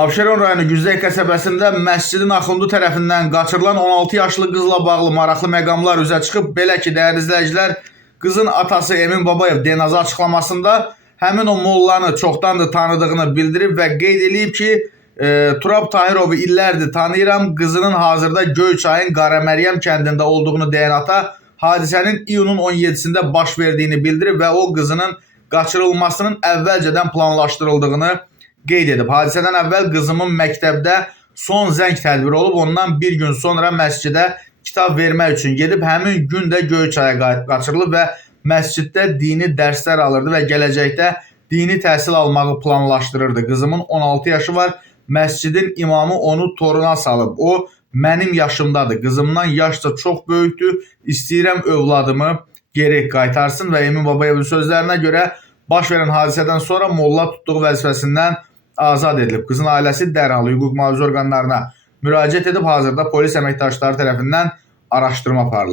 Abşeron rayonu Güzdək qəsəbəsində məscidin Axundu tərəfindən qaçırılan 16 yaşlı qızla bağlı maraqlı məqamlar üzə çıxıb. Belə ki, dəyərli izləyicilər, qızın atası Emin Babayev DNAZ açıqlamasında həmin o mollanı çoxdandır tanıdığını bildirib və qeyd edib ki, Turab Tahirovu illərdir tanıyıram. Qızının hazırda Göyçayın Qaraməryəm kəndində olduğunu deyən ata hadisənin iyunun 17-sində baş verdiyini bildirib və o qızının qaçırılmasının əvvəlcədən planlaşdırıldığını qeyd edib. Hadisədən əvvəl qızımın məktəbdə son zəng tədbiri olub, ondan bir gün sonra məscidə kitab vermək üçün gedib, həmin gün də Göyçaya qaçırılıb və məsciddə dini dərslər alırdı və gələcəkdə dini təhsil almağı planlaşdırırdı. Qızımın 16 yaşı var, məscidin imamı onu toruna salıb. O, mənim yaşımdadır, qızımdan yaşca çox böyükdür, istəyirəm övladımı geri qaytarsın və Emin Babayevin sözlərinə görə baş verən hadisədən sonra molla tutduğu vəzifəsindən azad edilib. Qızın ailəsi dərhal hüquq mühafizə orqanlarına müraciət edib, hazırda polis əməkdaşları tərəfindən araşdırma aparılır.